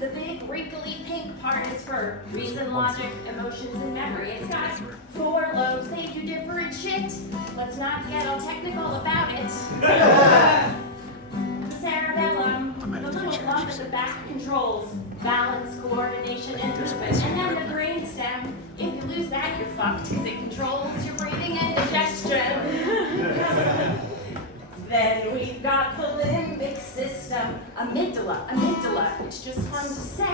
The big wrinkly pink part is for reason, logic, emotions, and memory. It's got 4 lobes, they do different shit. Let's not get all technical about it. The cerebellum, the little lump at the back controls balance, coordination, and movement. And then the brainstem, if you lose that, you're fucked, because it controls your breathing and digestion. Then we've got the limbic system, amygdala, it's just fun to say.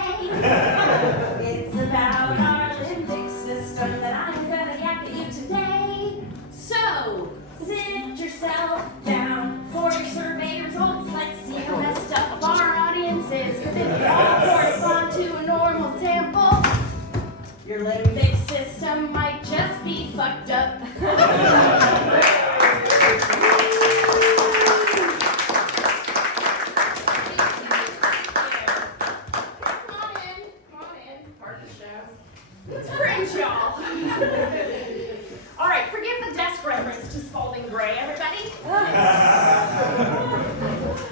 It's about our limbic system that I'm gonna yak at you today. So, sit yourself down for your survey results. Let's see how messed up our audience is, because if you all correspond to a normal sample, your limbic system might just be fucked up. Let's cringe, y'all. All right, forgive the desk reference to Spalding Gray, everybody.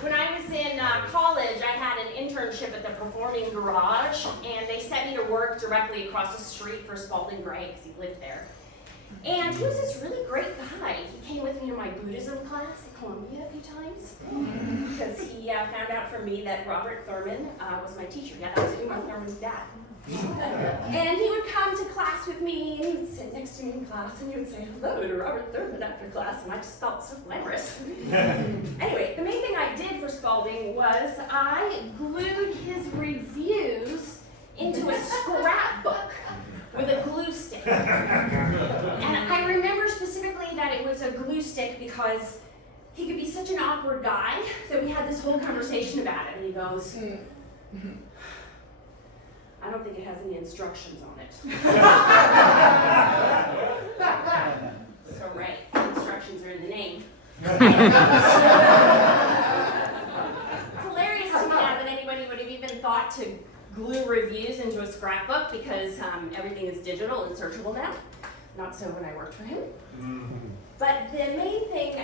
When I was in college, I had an internship at the Performing Garage, and they sent me to work directly across the street for Spalding Gray, because he lived there. And he was this really great guy. He came with me to my Buddhism class at Columbia a few times, because he found out from me that Robert Thurman was my teacher. Yeah, that was Uma Thurman's dad. And he would come to class with me, and he would sit next to me in class, and he would say hello to Robert Thurman after class, and I just felt so glamorous. Anyway, the main thing I did for Spalding was I glued his reviews into a scrapbook with a glue stick. And I remember specifically that it was a glue stick because he could be such an awkward guy that we had this whole conversation about it, and he goes, I don't think it has any instructions on it. So right, instructions are in the name. It's hilarious to me now that anybody would have even thought to glue reviews into a scrapbook, because everything is digital and searchable now. Not so when I worked for him. But the main thing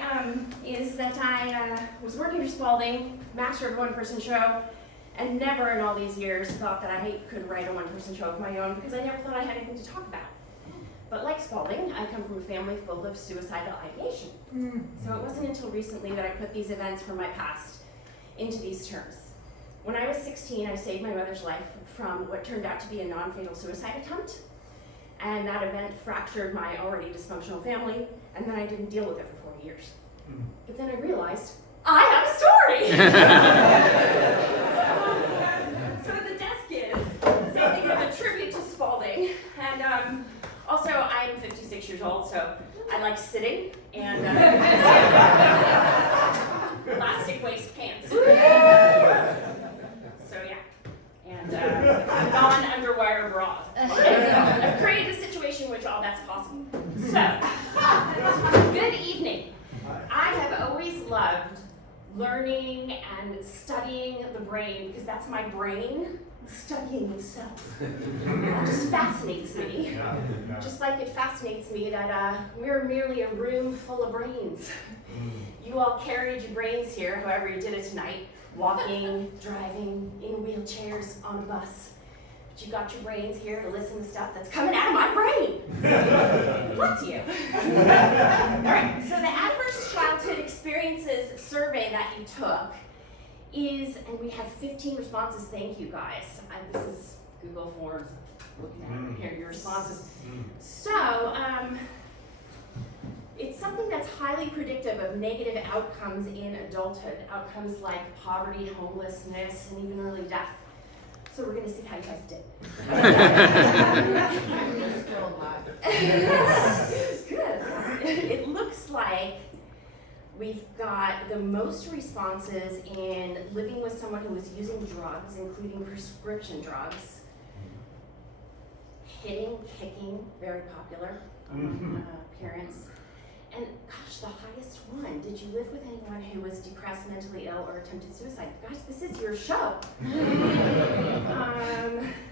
is that I was working for Spalding, master of one-person show, and never in all these years thought that I could write a one-person show of my own, because I never thought I had anything to talk about. But like Spalding, I come from a family full of suicidal ideation. So it wasn't until recently that I put these events from my past into these terms. When I was 16, I saved my mother's life from what turned out to be a non-fatal suicide attempt. And that event fractured my already dysfunctional family, and then I didn't deal with it for 4 years. But then I realized, I have a story! So the desk is something of a tribute to Spalding. And also, I'm 56 years old, so I like sitting and elastic waist pants. So yeah, and non-underwire bra. I've created a situation in which all that's possible. So, good evening. I have always loved learning and studying the brain, because that's my brain studying itself. That just fascinates me. Just like it fascinates me that we're merely a room full of brains. You all carried your brains here, however you did it tonight, walking, driving, in wheelchairs, on a bus. But you got your brains here to listen to stuff that's coming out of my brain. Bless you. All right, so the Adverse Childhood Experiences survey that you took is, and we have 15 responses, thank you guys. This is Google Forms, looking at here, your responses. So, it's something that's highly predictive of negative outcomes in adulthood, outcomes like poverty, homelessness, and even early death. So we're gonna see how you guys did. Good. It looks like we've got the most responses in living with someone who was using drugs, including prescription drugs. Hitting, kicking, very popular among parents. And gosh, the highest one, did you live with anyone who was depressed, mentally ill, or attempted suicide? Guys, this is your show.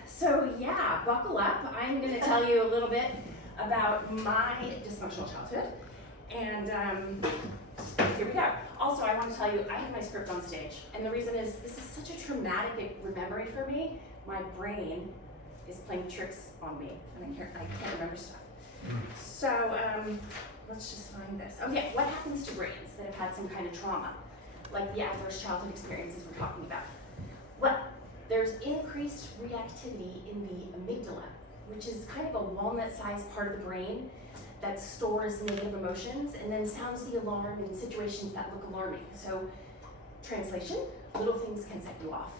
So yeah, buckle up. I'm gonna tell you a little bit about my dysfunctional childhood. And here we go. Also, I want to tell you, I have my script on stage, and the reason is this is such a traumatic memory for me. My brain is playing tricks on me, and I can't remember stuff. So let's just find this. Oh yeah, what happens to brains that have had some kind of trauma, like the adverse childhood experiences we're talking about? Well, there's increased reactivity in the amygdala, which is kind of a walnut-sized part of the brain that stores negative emotions and then sounds the alarm in situations that look alarming. So, translation, little things can set you off.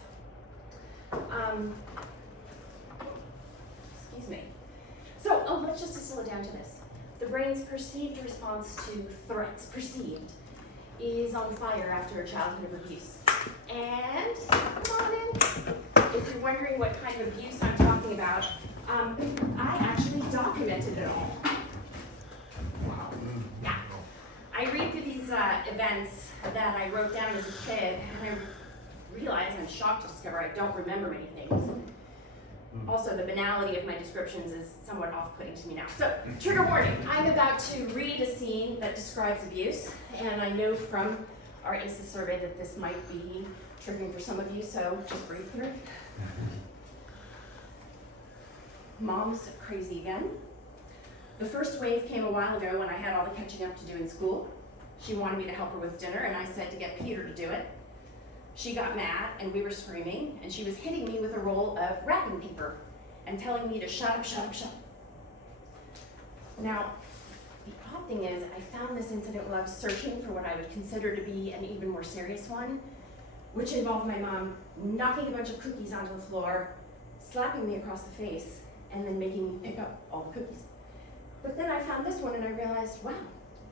Excuse me. So, let's just distill it down to this. The brain's perceived response to threats, perceived, is on fire after a childhood of abuse. And, come on in. If you're wondering what kind of abuse I'm talking about, I actually documented it all. Yeah. I read through these events that I wrote down as a kid, and I realize I'm shocked to discover I don't remember many things. Also, the banality of my descriptions is somewhat off-putting to me now. So, trigger warning. I'm about to read a scene that describes abuse, and I know from our ACEs survey that this might be triggering for some of you, so just breathe through it. Mom's crazy again. The first wave came a while ago when I had all the catching up to do in school. She wanted me to help her with dinner, and I said to get Peter to do it. She got mad, and we were screaming, and she was hitting me with a roll of wrapping paper and telling me to shut up, shut up, shut up. Now, the odd thing is, I found this incident while I was searching for what I would consider to be an even more serious one, which involved my mom knocking a bunch of cookies onto the floor, slapping me across the face, and then making me pick up all the cookies. But then I found this one and I realized, wow,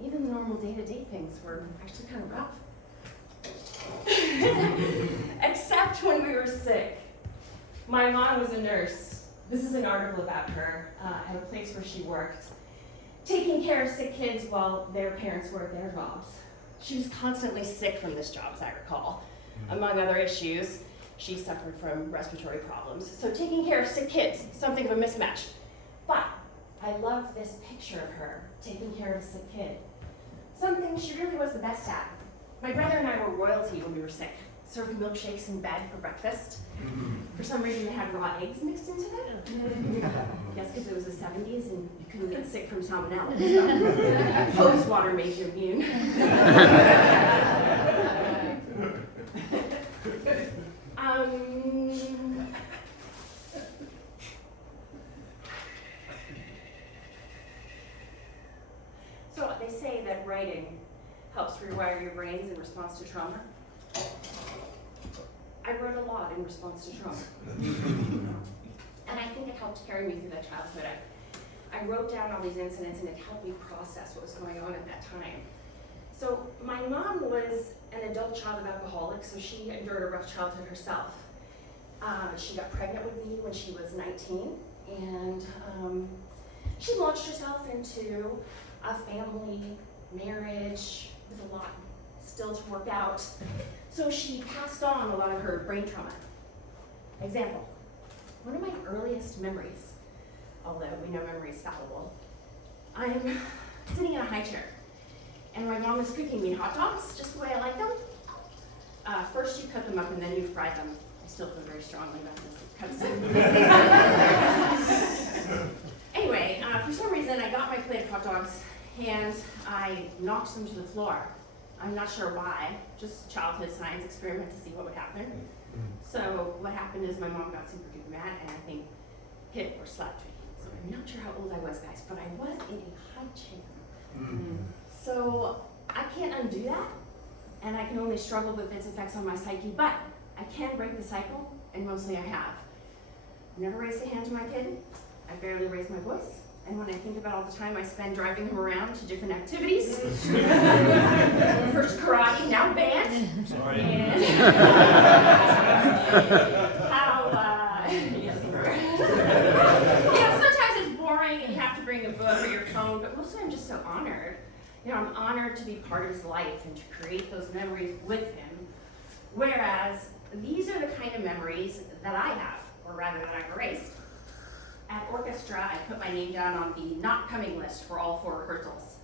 even the normal day-to-day things were actually kind of rough. Except when we were sick. My mom was a nurse. This is an article about her at a place where she worked, taking care of sick kids while their parents were at their jobs. She was constantly sick from this job, as I recall. Among other issues, she suffered from respiratory problems. So taking care of sick kids, something of a mismatch. But I love this picture of her taking care of a sick kid. Something she really was the best at. My brother and I were royalty when we were sick. Served milkshakes in bed for breakfast. For some reason they had raw eggs mixed into it. Yes, because it was the 70s and you couldn't get sick from salmonella. So hose water made you immune. So they say that writing helps rewire your brains in response to trauma. I wrote a lot in response to trauma. And I think it helped carry me through that childhood. I wrote down all these incidents and it helped me process what was going on at that time. So my mom was an adult child of alcoholics, so she endured a rough childhood herself. She got pregnant with me when she was 19, and she launched herself into a family, marriage, with a lot still to work out. So she passed on a lot of her brain trauma. Example, one of my earliest memories, although we know memory is fallible, I'm sitting in a high chair, and my mom is cooking me hot dogs, just the way I like them. First you cut them up and then you fry them. I still feel very strongly about this. Anyway, for some reason I got my plate of hot dogs and I knocked them to the floor. I'm not sure why, just childhood science experiment to see what would happen. So what happened is my mom got super duper mad and I think hit or slapped me. So I'm not sure how old I was, guys, but I was in a high chair. So I can't undo that, and I can only struggle with its effects on my psyche, but I can break the cycle, and mostly I have. I've never raised a hand to my kid. I barely raised my voice. And when I think about all the time I spend driving him around to different activities, first karate, now band. Sorry. And how, yes, sometimes it's boring and you have to bring a book or your phone, but mostly I'm just so honored. I'm honored to be part of his life and to create those memories with him. Whereas these are the kind of memories that I have, or rather that I've erased. At orchestra, I put my name down on the not coming list for all 4 rehearsals.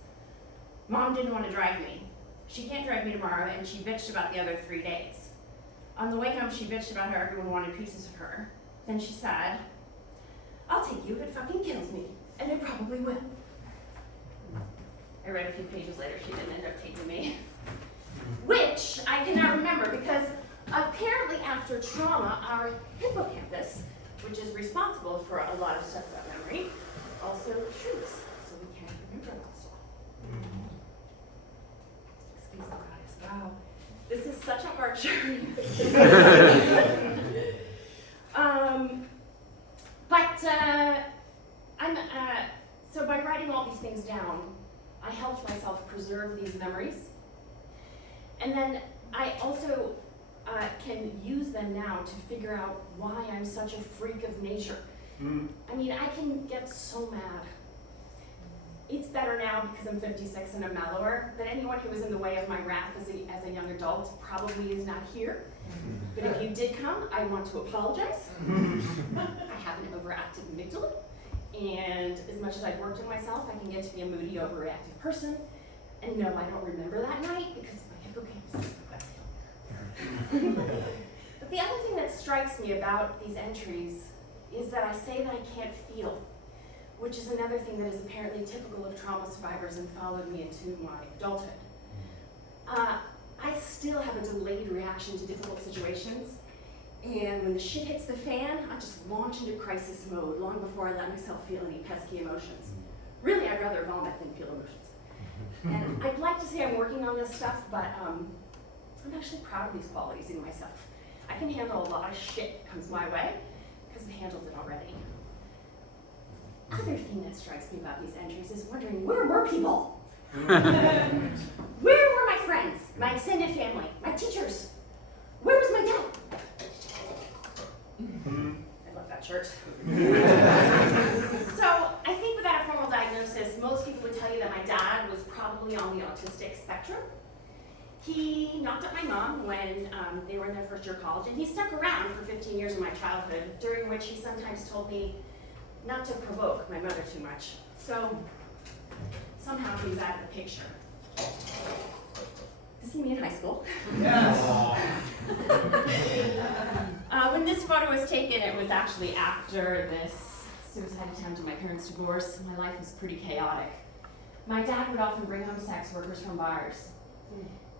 Mom didn't want to drive me. she can't drive me tomorrow, and she bitched about the other 3 days. On the way home, she bitched about how everyone wanted pieces of her. Then she said, I'll take you if it fucking kills me, and it probably will. I read a few pages later, she didn't end up taking me. Which I cannot remember because apparently after trauma, our hippocampus, which is responsible for a lot of stuff about memory, also shrinks, so we can't remember a lot of stuff. Excuse me, guys. Wow. This is such a hard journey. So by writing all these things down, I helped myself preserve these memories. And then I also can use them now to figure out why I'm such a freak of nature. I mean, I can get so mad. It's better now because I'm 56 and I'm mellower, but anyone who was in the way of my wrath as a young adult probably is not here. But if you did come, I want to apologize. I have an overactive amygdala, and as much as I've worked on myself, I can get to be a moody, overreactive person. And no, I don't remember that night because my hippocampus is the best. But the other thing that strikes me about these entries is that I say that I can't feel, which is another thing that is apparently typical of trauma survivors and followed me into my adulthood. I still have a delayed reaction to difficult situations, and when the shit hits the fan, I just launch into crisis mode long before I let myself feel any pesky emotions. Really, I'd rather vomit than feel emotions. And I'd like to say I'm working on this stuff, but I'm actually proud of these qualities in myself. I can handle a lot of shit that comes my way, because I've handled it already. Other thing that strikes me about these entries is wondering, where were people? Where were my friends, my extended family, my teachers? Where was my dad? I love that shirt. So I think without a formal diagnosis, most people would tell you that my dad was probably on the autistic spectrum. He knocked up my mom when they were in their first year of college, and he stuck around for 15 years of my childhood, during which he sometimes told me not to provoke my mother too much. So somehow he was out of the picture. This is me in high school. Yes. When this photo was taken, it was actually after this suicide attempt and my parents' divorce. My life was pretty chaotic. My dad would often bring home sex workers from bars,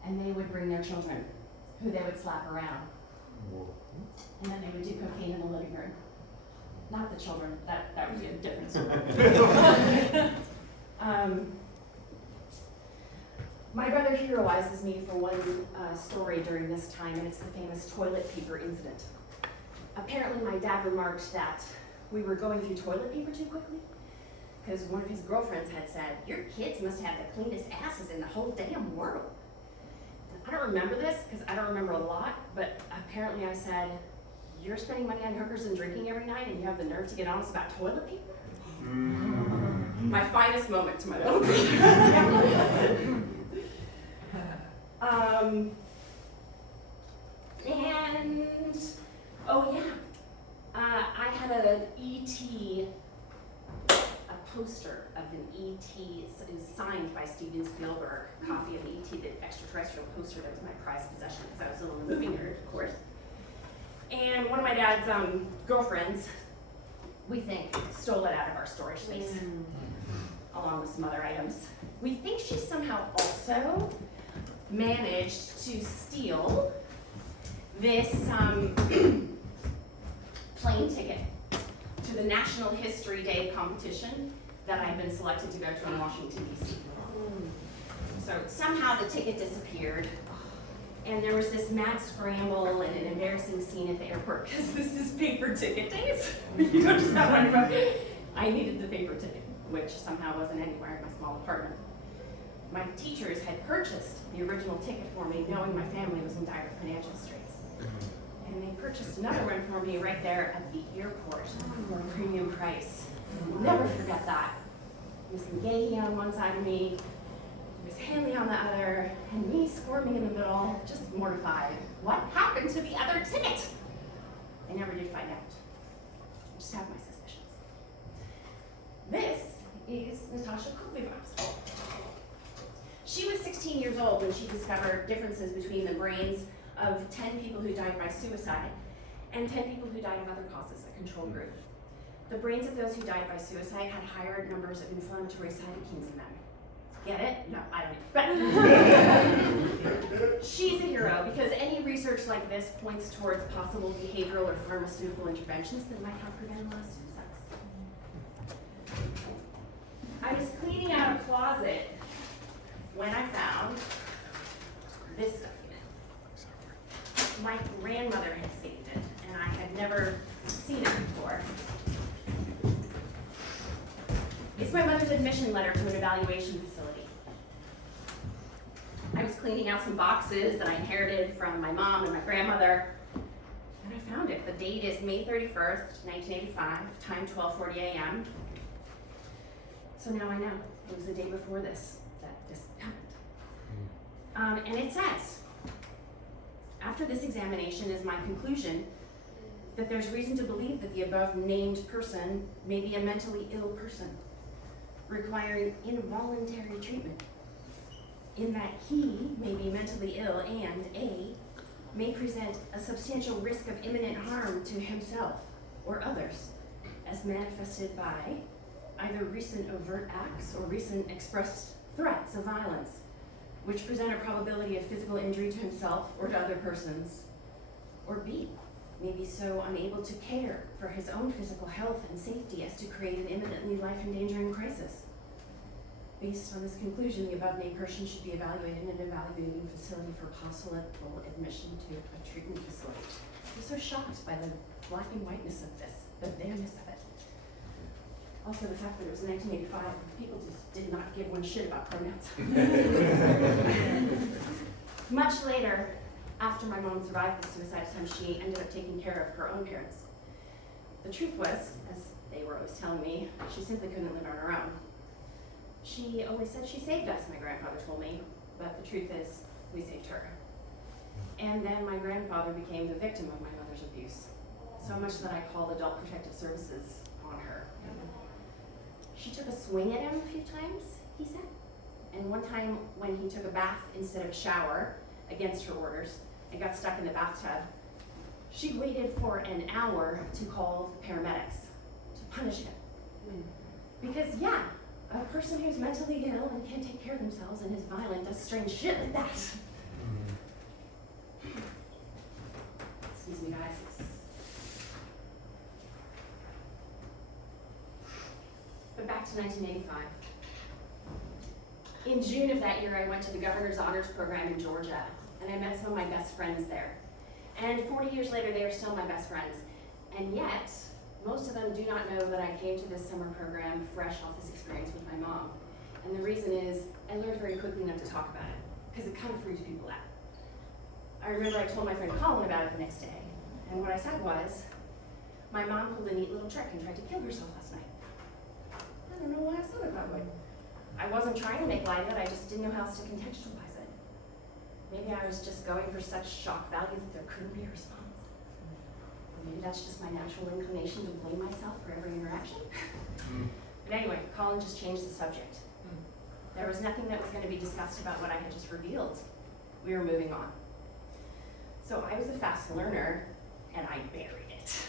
and they would bring their children, who they would slap around. And then they would do cocaine in the living room. Not the children, that would be a different story. My brother heroizes me for one story during this time, and it's the famous toilet paper incident. Apparently my dad remarked that we were going through toilet paper too quickly, because one of his girlfriends had said, your kids must have the cleanest asses in the whole damn world. I don't remember this, because I don't remember a lot, but apparently I said, you're spending money on hookers and drinking every night, and you have the nerve to get on us about toilet paper? My finest moment to my little brother. And, oh yeah, I had an E.T., a poster of an E.T., it was signed by Steven Spielberg, a copy of E.T., the extraterrestrial poster that was my prized possession, because I was a little movie nerd, of course. And one of my dad's girlfriends, we think, stole it out of our storage space, along with some other items. We think she somehow also managed to steal this plane ticket to the National History Day competition that I'd been selected to go to in Washington, D.C. So somehow the ticket disappeared, and there was this mad scramble and an embarrassing scene at the airport, because this is paper ticket days. You don't just have one. I needed the paper ticket, which somehow wasn't anywhere in my small apartment. My teachers had purchased the original ticket for me, knowing my family was in dire financial straits. And they purchased another one for me right there at the airport for a premium price. I'll never forget that. Miss Gahey on one side of me, Miss Hanley on the other, and me squirming in the middle, just mortified. What happened to the other ticket? I never did find out. I just have my suspicions. This is Natasha Kuklivas. She was 16 years old when when she discovered differences between the brains of 10 people who died by suicide and 10 people who died of other causes, a control group. The brains of those who died by suicide had higher numbers of inflammatory cytokines in them. Get it? No, I don't. But she's a hero because any research like this points towards possible behavioral or pharmaceutical interventions that might help prevent a lot of suicides. I was cleaning out a closet when I found this document. My grandmother had saved it, and I had never seen it before. It's my mother's admission letter to an evaluation facility. I was cleaning out some boxes that I inherited from my mom and my grandmother, and I found it. The date is May 31st, 1985, time 12:40 a.m. So now I know. It was the day before this that this happened. And it says, after this examination is my conclusion that there's reason to believe that the above named person may be a mentally ill person, requiring involuntary treatment, in that he may be mentally ill and A, may present a substantial risk of imminent harm to himself or others, as manifested by either recent overt acts or recent expressed threats of violence, which present a probability of physical injury to himself or to other persons, or B, may be so unable to care for his own physical health and safety as to create an imminently life-endangering crisis. Based on this conclusion, the above named person should be evaluated in an evaluating facility for possible admission to a treatment facility. I'm so shocked by the black and whiteness of this, the bareness of it. Also, the fact that it was 1985, people just did not give one shit about pronouns. Much later, after my mom survived the suicide attempt, she ended up taking care of her own parents. The truth was, as they were always telling me, she simply couldn't live on her own. She always said she saved us, my grandfather told me, but the truth is, we saved her. And then my grandfather became the victim of my mother's abuse, so much that I called Adult Protective Services on her. She took a swing at him a few times, he said. And one time when he took a bath instead of a shower, against her orders, and got stuck in the bathtub, she waited for an hour to call the paramedics to punish him. Because yeah, a person who's mentally ill and can't take care of themselves and is violent does strange shit like that. Excuse me, guys. But back to 1985. In June of that year, I went to the Governor's Honors Program in Georgia, and I met some of my best friends there. And 40 years later, they are still my best friends. And yet, most of them do not know that I came to this summer program fresh off this experience with my mom. And the reason is, I learned very quickly not to talk about it, because it kind of freaks people out. I remember I told my friend Colin about it the next day, and what I said was, my mom pulled a neat little trick and tried to kill herself last night. I don't know why I said it that way. I wasn't trying to make light of it, I just didn't know how else to contextualize it. Maybe I was just going for such shock value that there couldn't be a response. Or maybe that's just my natural inclination to blame myself for every interaction. But anyway, Colin just changed the subject. There was nothing that was going to be discussed about what I had just revealed. We were moving on. So I was a fast learner, and I buried it.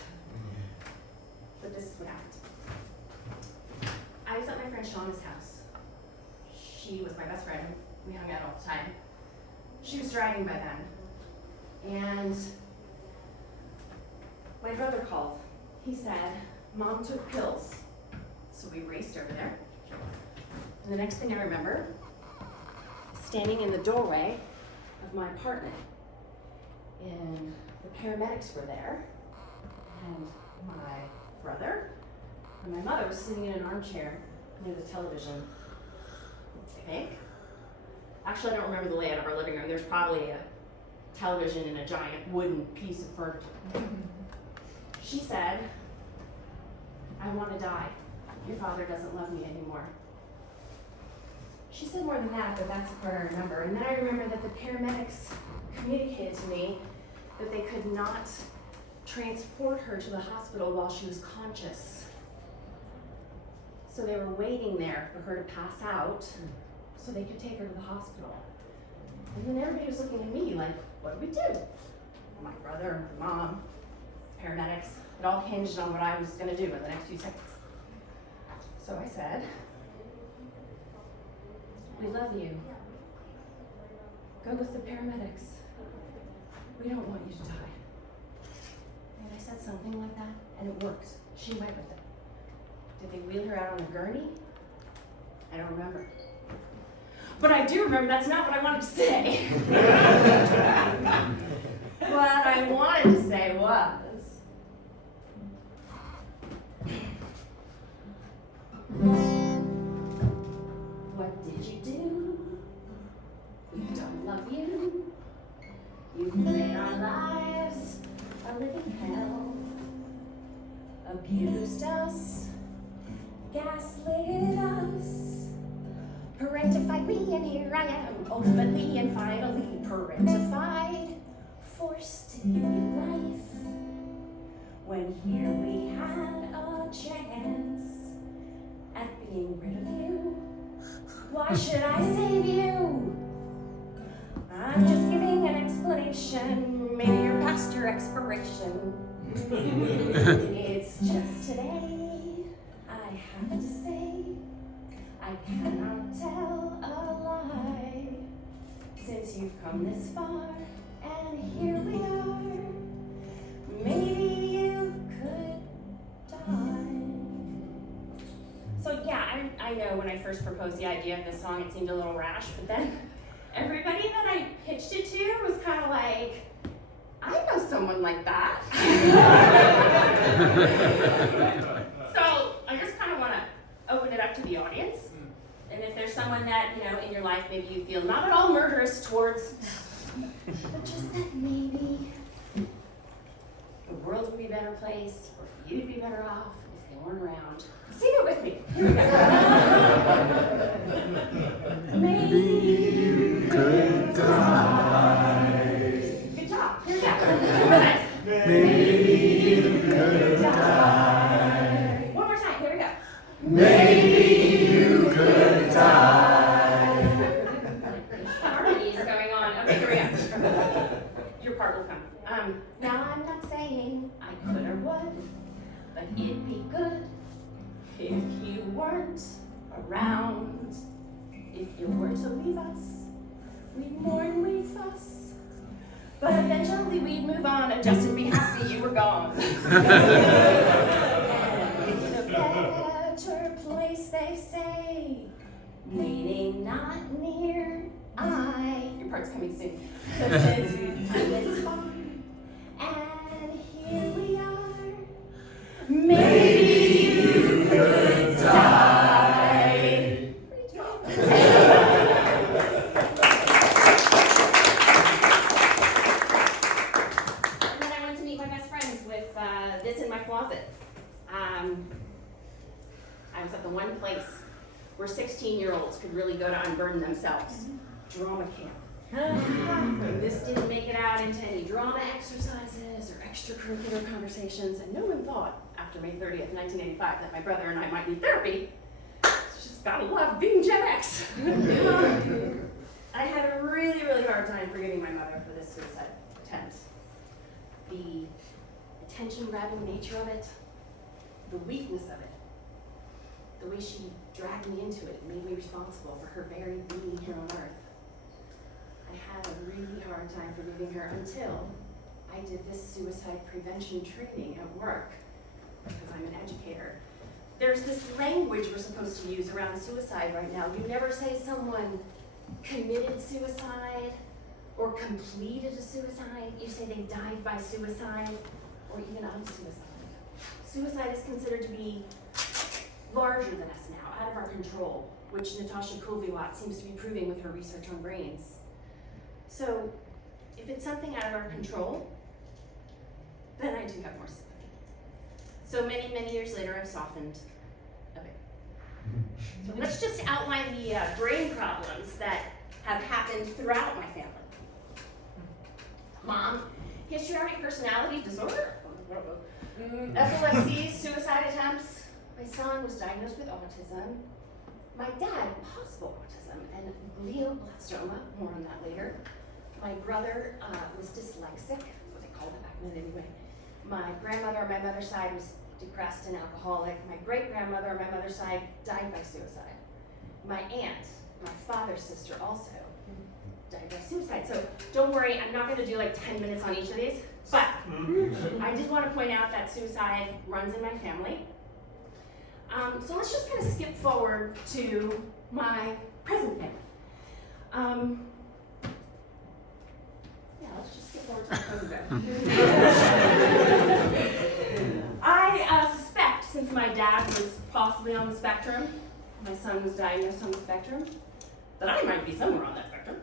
But this is what happened. I was at my friend Shauna's house. She was my best friend. We hung out all the time. She was driving by then. And my brother called. He said, Mom took pills. So we raced over there. And the next thing I remember, standing in the doorway of my apartment. And the paramedics were there. And my brother and my mother was sitting in an armchair near the television. I think. Actually, I don't remember the layout of our living room. There's probably a television and a giant wooden piece of furniture. She said, I want to die. Your father doesn't love me anymore. She said more than that, but that's the part I remember. And then I remember that the paramedics communicated to me that they could not transport her to the hospital while she was conscious. So they were waiting there for her to pass out so they could take her to the hospital. And then everybody was looking at me like, what do we do? My brother, my mom, paramedics, it all hinged on what I was gonna do in the next few seconds. So I said, we love you. Go with the paramedics. We don't want you to die. And I said something like that, and it worked. She went with it. Did they wheel her out on a gurney? I don't remember. But I do remember that's not what I wanted to say. What I wanted to say was, what did you do? We don't love you. You've made our lives a living hell. Abused us, gaslit us, parentified me, and here I am, ultimately and finally parentified, forced to give you life, when here we had a chance at being rid of you. Why should I save you? I'm just giving an explanation, maybe you're past your expiration. It's just today, I have to say, I cannot tell a lie. Since you've come this far, and here we are, maybe you could die. So yeah, I know when I first proposed the idea of this song, it seemed a little rash, but then everybody that I pitched it to was kind of like, I know someone like that. So I just kind of want to open it up to the audience. And if there's someone that, in your life, maybe you feel not at all murderous towards, but just that maybe the world would be a better place, or you'd be better off if they weren't around. Sing it with me. Here we go. Maybe you could die. Good job. Here we go. Maybe you could die. One more time. Here we go. Maybe you could die. Harmonies going on. Okay, here we go. Your part will come. Now I'm not saying I could or would, but it'd be good if you weren't around. If you were to leave us, we'd mourn, we'd fuss, but eventually we'd move on and just be happy you were gone. And in a better place, they say, meaning not near your part's coming soon. So since we've come this far, and here we are, maybe you could die. Great job. And then I went to meet my best friends with this in my closet. I was at the one place where 16-year-olds could really go to unburden themselves. Drama camp. And this didn't make it out into any drama exercises or extracurricular conversations, and no one thought after May 30th, 1985 that my brother and I might need therapy. It's just gotta love being Gen X. I had a really, really hard time forgiving my mother for this suicide attempt. The attention-grabbing nature of it, the weakness of it, the way she dragged me into it and made me responsible for her very being here on Earth. I had a really hard time forgiving her until I did this suicide prevention training at work, because I'm an educator. There's this language we're supposed to use around suicide right now. You never say someone committed suicide or completed a suicide. You say they died by suicide or even of suicide. Suicide is considered to be larger than us now, out of our control, which Natasha Kulviwat seems to be proving with her research on brains. So, if it's something out of our control, then I do have more sympathy. So many, many years later, I've softened a bit. So let's just outline the brain problems that have happened throughout my family. Mom, histrionic personality disorder, epilepsy, suicide attempts. My son was diagnosed with autism. My dad, possible autism, and glioblastoma, more on that later. My brother was dyslexic, that's what they called it back then anyway. My grandmother on my mother's side was depressed and alcoholic. My great-grandmother on my mother's side died by suicide. My aunt, my father's sister also, died by suicide. So don't worry, I'm not gonna do like 10 minutes on each of these, but I just wanna point out that suicide runs in my family. So let's just kind of skip forward to my present family. Yeah, let's just skip forward to my present family. I suspect, since my dad was possibly on the spectrum, my son was diagnosed on the spectrum, that I might be somewhere on that spectrum,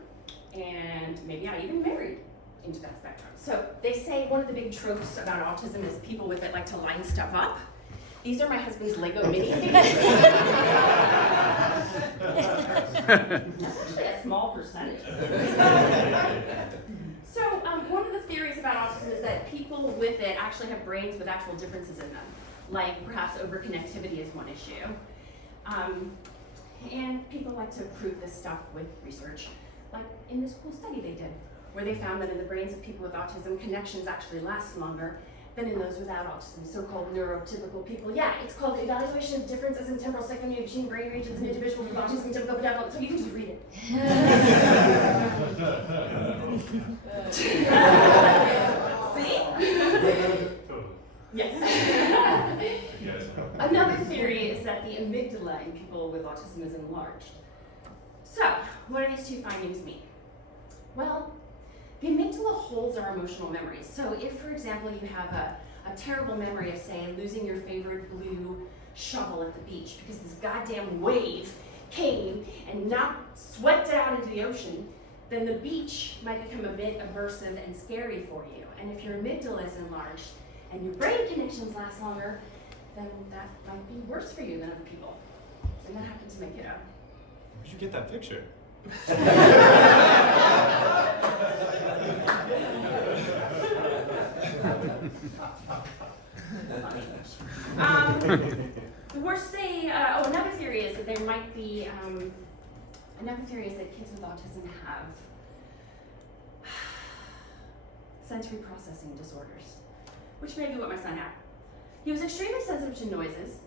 and maybe I even married into that spectrum. So they say one of the big tropes about autism is people with it like to line stuff up. These are my husband's Lego minifigures. That's actually a small percentage. So one of the theories about autism is that people with it actually have brains with actual differences in them, like perhaps overconnectivity is one issue. And people like to prove this stuff with research, like in this cool study they did, where they found that in the brains of people with autism, connections actually last longer than in those without autism, so-called neurotypical people. Yeah, it's called Evaluation of Differences in Temporal Secondary Between Brain Regions in Individuals with Autism Typical Development. So you can just read it. See? Yes. Another theory is that the amygdala in people with autism is enlarged. So, what do these two findings mean? Well, the amygdala holds our emotional memories. So if, for example, you have a terrible memory of, say, losing your favorite blue shovel at the beach because this goddamn wave came and swept it out into the ocean, then the beach might become a bit aversive and scary for you. And if your amygdala is enlarged and your brain connections last longer, then that might be worse for you than other people. And that happened to my kiddo. Where'd you get that picture? The worst day, another theory is that there might be, another theory is that kids with autism have sensory processing disorders, which may be what my son had. He was extremely sensitive to noises,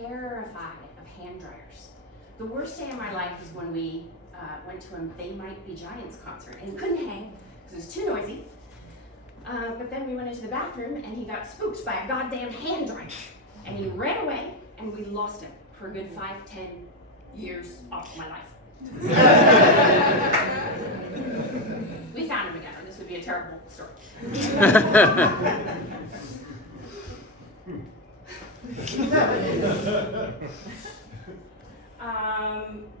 terrified of hand dryers. The worst day of my life was when we went to a They Might Be Giants concert, and he couldn't hang because it was too noisy. But then we went into the bathroom and he got spooked by a goddamn hand dryer. And he ran away and we lost him for a good 5-10 years off my life. We found him again, or this would be a terrible story.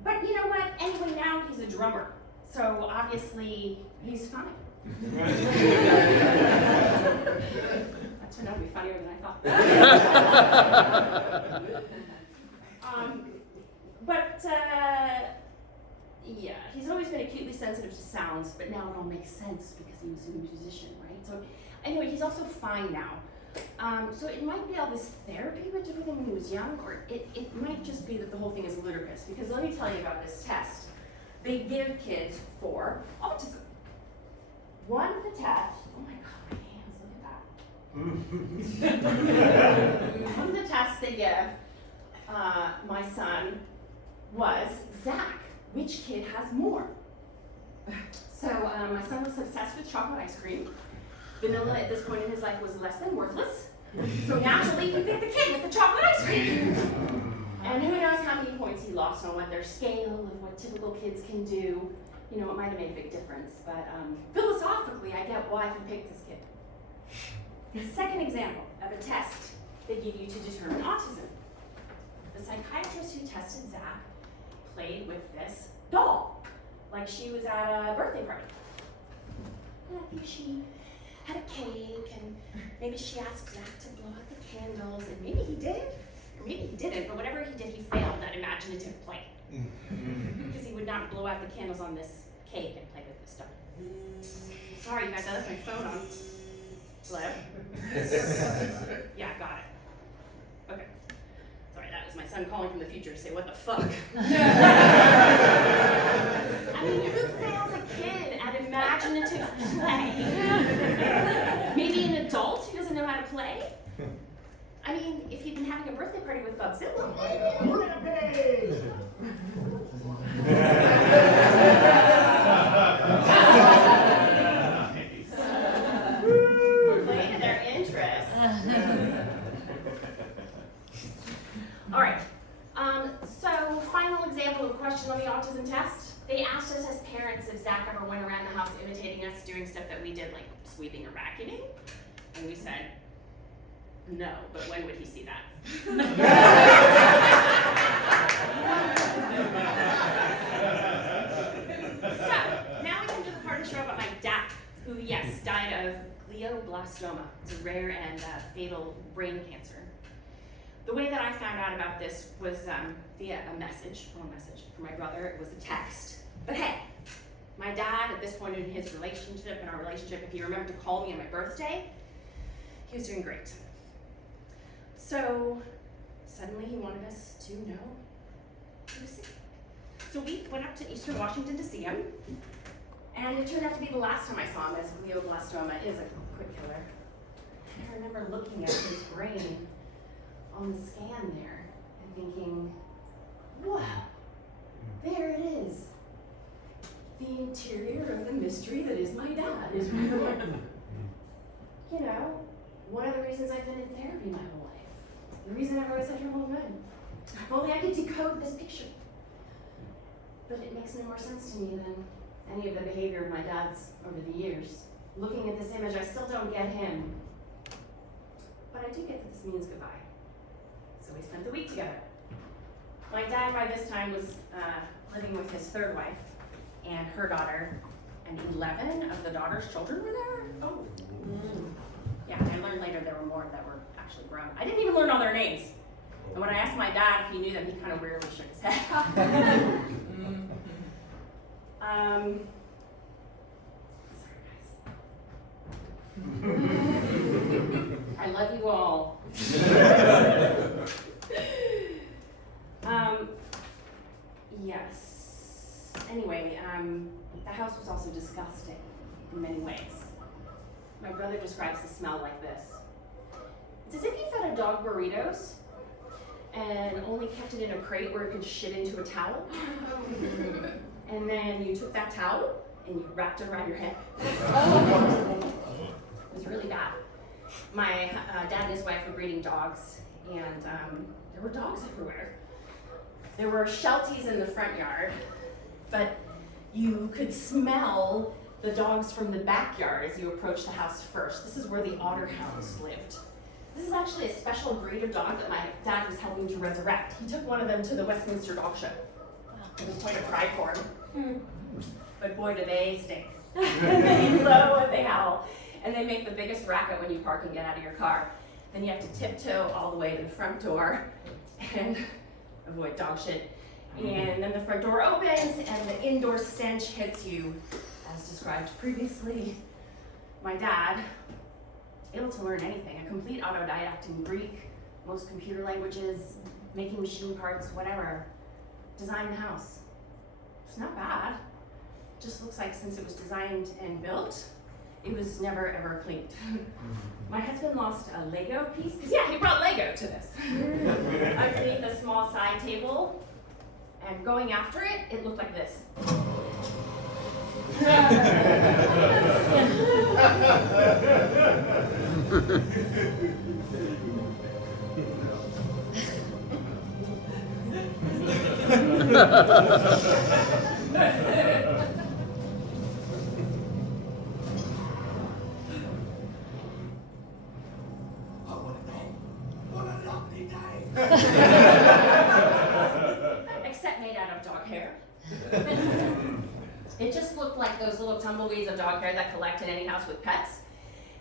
But you know what? Anyway, now he's a drummer, so obviously he's fine. That turned out to be funnier than I thought. Yeah, he's always been acutely sensitive to sounds, but now it all makes sense because he was a musician, right? So anyway, he's also fine now. So it might be all this therapy we did with him when he was young, or it might just be that the whole thing is ludicrous, because let me tell you about this test. They give kids for autism. One of the tests, oh my God, my hands, look at that. One of the tests they give my son was, Zach, which kid has more? So my son was obsessed with chocolate ice cream. Vanilla at this point in his life was less than worthless. So naturally he picked the kid with the chocolate ice cream. And who knows how many points he lost on what their scale of what typical kids can do. You know, it might have made a big difference, but philosophically, I get why he picked this kid. The second example of a test they give you to determine autism. The psychiatrist who tested Zach played with this doll, like she was at a birthday party. And I think she had a cake, and maybe she asked Zach to blow out the candles, and maybe he did, or maybe he didn't, but whatever he did, he failed that imaginative play. Because he would not blow out the candles on this cake and play with this stuff. Sorry, you guys, I left my phone on. Hello? Yeah, got it. Okay. Sorry, that was my son calling from the future. future to say, what the fuck? I mean, who fails a kid at imaginative play? Maybe an adult who doesn't know how to play? I mean, if you'd been having a birthday party with Godzilla. Play to their interest. All right. So final example of a question on the autism test. They asked us as parents if Zach ever went around the house imitating us, doing stuff that we did, like sweeping or vacuuming. And we said, no, but when would he see that? So, now we come to the part of the show about my dad, who, yes, died of glioblastoma. It's a rare and fatal brain cancer. The way that I found out about this was via a message, phone message from my brother. It was a text. But hey, my dad, at this point in his relationship, in our relationship, if he remembered to call me on my birthday, he was doing great. So suddenly he wanted us to know he was sick. So we went up to Eastern Washington to see him, and it turned out to be the last time I saw him, as glioblastoma is a quick killer. And I remember looking at his brain on the scan there and thinking, wow, there it is. The interior of the mystery that is my dad is right there. You know, one of the reasons I've been in therapy my whole life. The reason I've always had trouble with men. If only I could decode this picture. But it makes no more sense to me than any of the behavior of my dad's over the years. Looking at this image, I still don't get him. But I do get that this means goodbye. So we spent the week together. My dad by this time was living with his third wife and her daughter, and 11 of the daughter's children were there. Oh. Yeah, I learned later there were more that were actually grown. I didn't even learn all their names. And when I asked my dad if he knew them, he kind of weirdly shook his head. Sorry, guys. I love you all. Yes. Anyway, the house was also disgusting in many ways. My brother describes the smell like this. It's as if you fed a dog burritos and only kept it in a crate where it could shit into a towel. And then you took that towel and you wrapped it around your head. It was really bad. My dad and his wife were breeding dogs, and there were dogs everywhere. There were shelties in the front yard, but you could smell the dogs from the backyard as you approached the house first. This is where the otter hounds lived. This is actually a special breed of dog that my dad was helping to resurrect. He took one of them to the Westminster Dog Show. It was quite a pride for him. But boy, do they stink. They blow and they howl. And they make the biggest racket when you park and get out of your car. Then you have to tiptoe all the way to the front door and avoid dog shit. And then the front door opens and the indoor stench hits you, as described previously. My dad, able to learn anything, a complete autodidact in Greek, most computer languages, making machine parts, whatever, designed the house. It's not bad. Just looks like since it was designed and built, it was never ever cleaned. My husband lost a Lego piece, because yeah, he brought Lego to this, underneath a small side table, and going after it, it looked like this. Except made out of dog hair. It just looked like those little tumbleweeds of dog hair that collect in any house with pets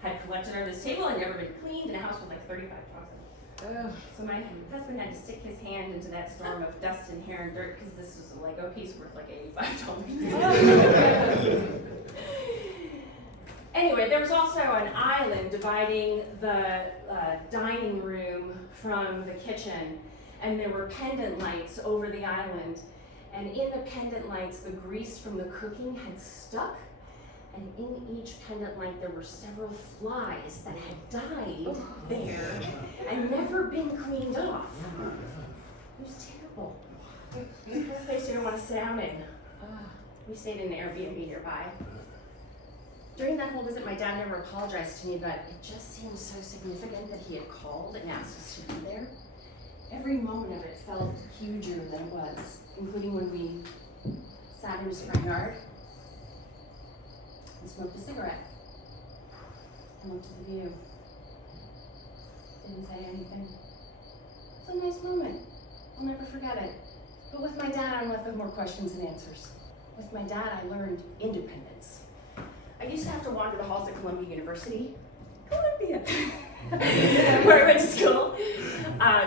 had collected under this table and never been cleaned in a house with like 35 dogs in it. So my husband had to stick his hand into that storm of dust and hair and dirt because this was a Lego piece worth like $85. Anyway, there was also an island dividing the dining room from the kitchen. and there were pendant lights over the island. And in the pendant lights, the grease from the cooking had stuck. And in each pendant light, there were several flies that had died there and never been cleaned off. It was terrible. It was the kind of place you don't want to sit down in. We stayed in an Airbnb nearby. During that whole visit, my dad never apologized to me, but it just seemed so significant that he had called and asked us to be there. Every moment of it felt huger than it was, including when we sat in his front yard and smoked a cigarette and looked at the view. Didn't say anything. It was a nice moment. I'll never forget it. But with my dad, I'm left with more questions and answers. With my dad, I learned independence. I used to have to wander the halls at Columbia University, where I went to school,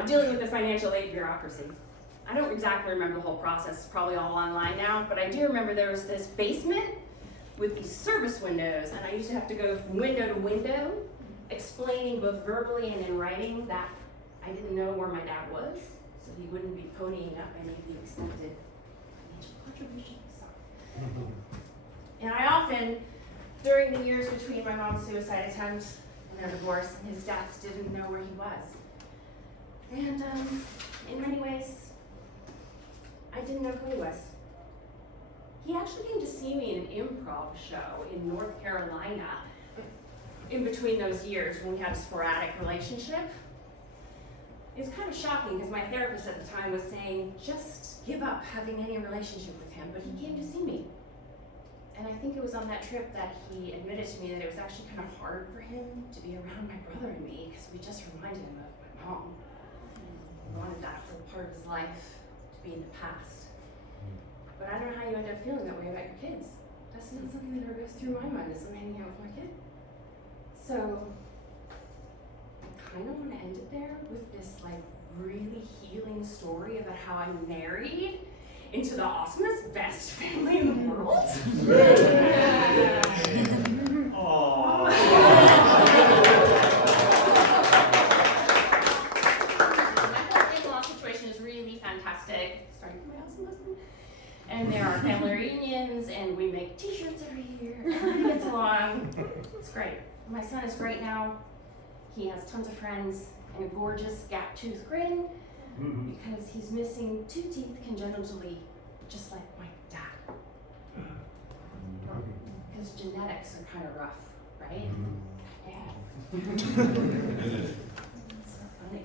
dealing with the financial aid bureaucracy. I don't exactly remember the whole process, it's probably all online now, but I do remember there was this basement with these service windows, and I used to have to go from window to window, explaining both verbally and in writing that I didn't know where my dad was, so he wouldn't be ponying up any of the expected financial contributions. And I often, during the years between my mom's suicide attempt and their divorce and his death, didn't know where he was. And in many ways, I didn't know who he was. He actually came to see me in an improv show in North Carolina in between those years when we had a sporadic relationship. It was kind of shocking because my therapist at the time was saying, just give up having any relationship with him, but he came to see me. And I think it was on that trip that he admitted to me that it was actually kind of hard for him to be around my brother and me because we just reminded him of my mom. He wanted that whole part of his life to be in the past. But I don't know how you end up feeling that way about your kids. That's not something that ever goes through my mind as I'm hanging out with my kid. So I kind of want to end it there with this like really healing story about how I married into the awesomest, best family in the world. Aww. My whole in-law situation is really fantastic. Starting from my awesome husband. And there are family reunions, and we make t-shirts every year. Everybody gets along. It's great. My son is great now. He has tons of friends and a gorgeous gap-toothed grin because he's missing 2 teeth congenitally, just like my dad. Because genetics are kind of rough, right? Yeah. It's so funny.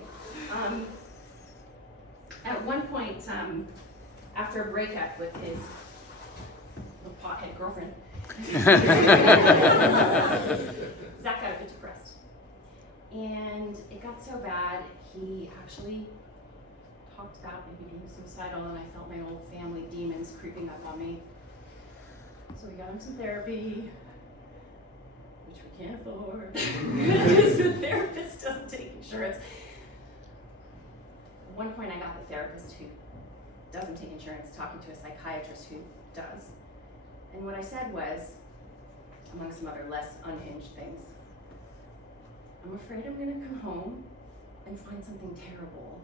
At one point, after a breakup with his little pothead girlfriend, Zach got a bit depressed. And it got so bad, he actually talked about maybe being suicidal, and I felt my old family demons creeping up on me. So we got him some therapy, which we can't afford, because the therapist doesn't take insurance. At one point I got the therapist who doesn't take insurance talking to a psychiatrist who does. And what I said was, among some other less unhinged things, I'm afraid I'm gonna come home and find something terrible.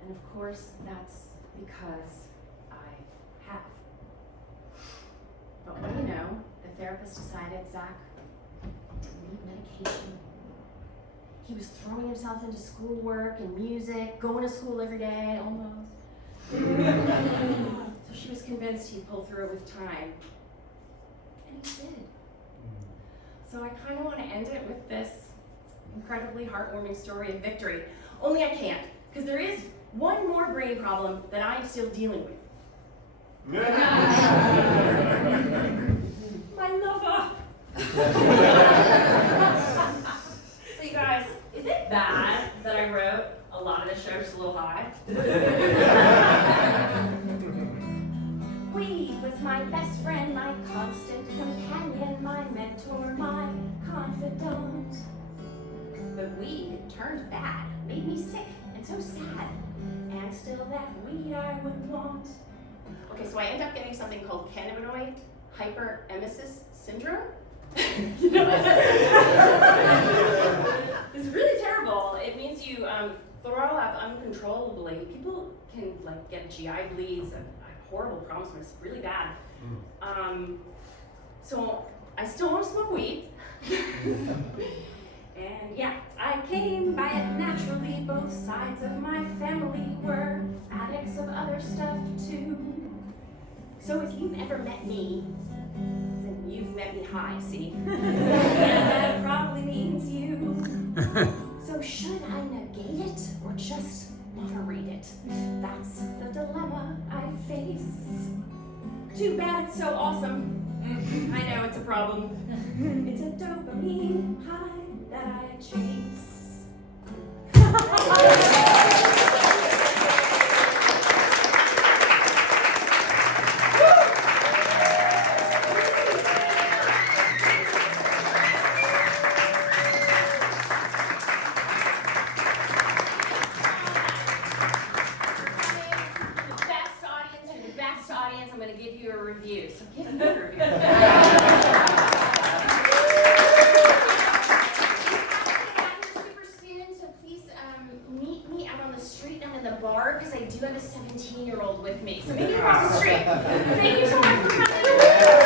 And of course, that's because I have. But what do you know? The therapist decided Zach didn't need medication. He was throwing himself into schoolwork and music, going to school every day, almost. So she was convinced he'd pull through it with time. And he did. So I kind of want to end it with this incredibly heartwarming story of victory. Only I can't, because there is one more brain problem that I'm still dealing with. My lover. So you guys, is it bad that I wrote a lot of the show just a little high? We was my best friend, my constant companion, my mentor, my confidant. But weed turned bad, made me sick and so sad. And still that weed I would want. Okay, so I end up getting something called cannabinoid hyperemesis syndrome. You know it's really terrible. It means you throw out uncontrollably. People can like get GI bleeds and horrible problems from it. It's really bad. So I still want to smoke weed. And yeah, I came by it naturally. Both sides of my family were addicts of other stuff too. So if you've ever met me, then you've met me high, see? And that probably means you. So should I negate it or just moderate it? That's the dilemma I face. Too bad it's so awesome. I know it's a problem. It's a dopamine high that I chase. I'm going to give you a review. So give me a review. Super soon, so please meet me out on the street and in the bar because I do have a 17-year-old with me. So maybe across the street. Thank you so much for coming.